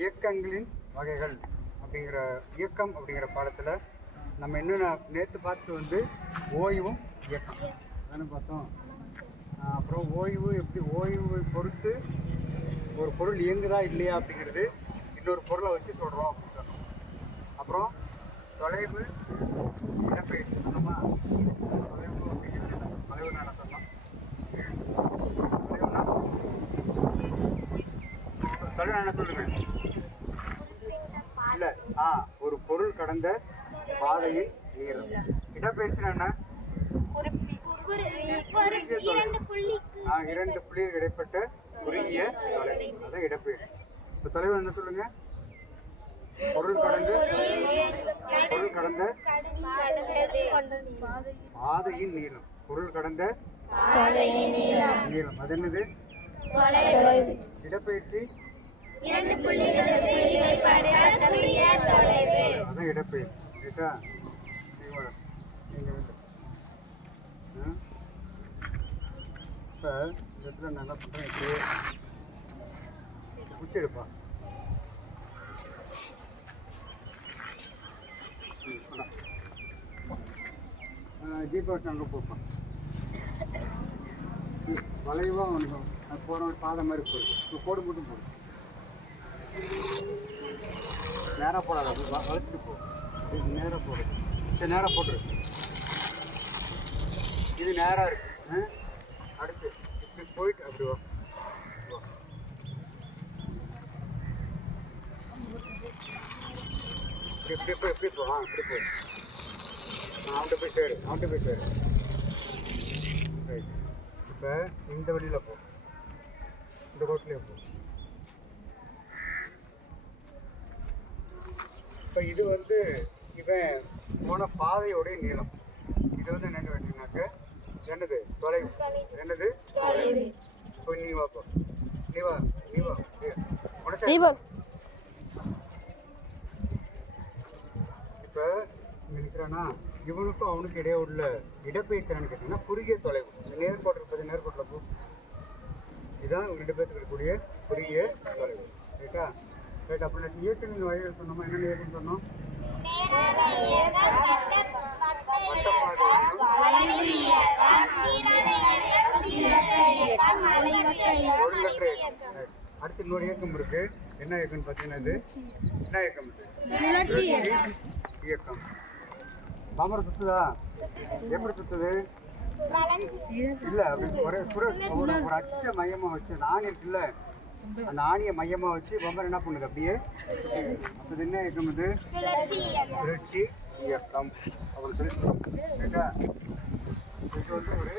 இயக்கங்களின் வகைகள் அப்படிங்கிற இயக்கம் அப்படிங்கிற பாடத்தில் நம்ம என்னென்ன நேற்று பார்த்துட்டு வந்து ஓய்வும் இயக்கம். தானே பார்த்தோம்? அப்புறம் ஓய்வு எப்படி ஓய்வு பொறுத்து ஒரு பொருள் இயங்குதா இல்லையா அப்படிங்கிறது இன்னொரு பொருளை வச்சு சொல்கிறோம் அப்படின்னு சொன்னோம். அப்புறம் தொலைவு இடப்பெயர்ச்சி சொன்னோமா தொலைவு அப்படிங்கிறது என்ன? தொலைவுன்னு என்ன சொன்னோம் தொலைவுனா தொலைவு என்ன சொல்லுங்க இல்ல ஆ ஒரு பொருள் கடந்த பாதையின் நீளம் இடப்பெயர்ச்சினா என்ன? இரண்டு புள்ளிகள் இடைப்பட்ட குறுகிய தொலைவு அதான் இடப்பெயர்ச்சி. இப்போ தொலைவு என்ன சொல்லுங்க? பொருள் கடந்த பொருள் கடந்த பாதையின் நீளம். பொருள் கடந்த நீளம். அது என்னது? இடப்பெயர்ச்சி. இரண்டு புள்ளிகளுக்கு இடைப்பட்ட தொலைவு. அதான் இடப்பெயர்ச்சி. ரைட்டா இப்போ இந்த இடத்துல நான் என்ன பண்ணுறேன் எடுப்பா ம், அங்கே போப்பான் வளைவாக உனக்கு. போகிற பாதை மாதிரி போகுது இப்போ போடு மட்டும் போடு. நேராக போடாது அப்படி வளைச்சிட்டு போ. இது நேராக போடு. சரி நேராக போட்டுரு. இது நேராக இருக்கு. அடுத்து இப்படி போயிட்டு அப்படி வா. இப்படி போய் இப்படி போ. ஆ இப்படி போய் அவன்கிட்ட போய் சேரு. அவன்கிட்ட போய் சேரு. ரைட். இப்போ இந்த வழியில் போ. இந்த ரோட்லேயே போ. இப்போ இது வந்து இவன் போன பாதையோடைய நீளம். இது வந்து என்னென்னு கேட்டீங்கன்னாக்க என்னது? தொலைவு என்னது? இப்போ நீ வா போ. நீ வா நீ வா. தீபன் இப்போ நினைக்கிறானா இவனுக்கும் அவனுக்கு இடையே உள்ள இடப்பெயர்ச்சி என்னன்னு கேட்டிங்கன்னா குறுகிய தொலைவு இந்த நேர்கோட்டு இருப்பது நேர்கோட்டில் போ. இதுதான் ரெண்டு பேருக்கு இருக்கக்கூடிய குறுகிய தொலைவு ரைட்டா ரைட் அப்போ நான் இயக்கங்களின் வழிகள் சொன்னோமா என்னென்ன இயக்கம் சொன்னோம். அடுத்து இன்னொரு இயக்கம் இருக்கு. என்ன இயக்கம்னு பார்த்தீங்கன்னா இது? என்ன இயக்கம் இது? இயக்கம். பாமரம் சுத்துதா? எப்படி சுத்துது? இல்ல ஒரே சுர ஒரு அச்ச மையமா வச்சு ஆணி இருக்குல்ல அந்த ஆணியை மையமாக வச்சு பம்பர் என்ன பண்ணுது அப்படியே அப்போ என்ன இயக்கம் இது? சுழற்சி இயக்கம். அப்படின்னு சொல்லி சொல்லுவாங்க இது வந்து ஒரு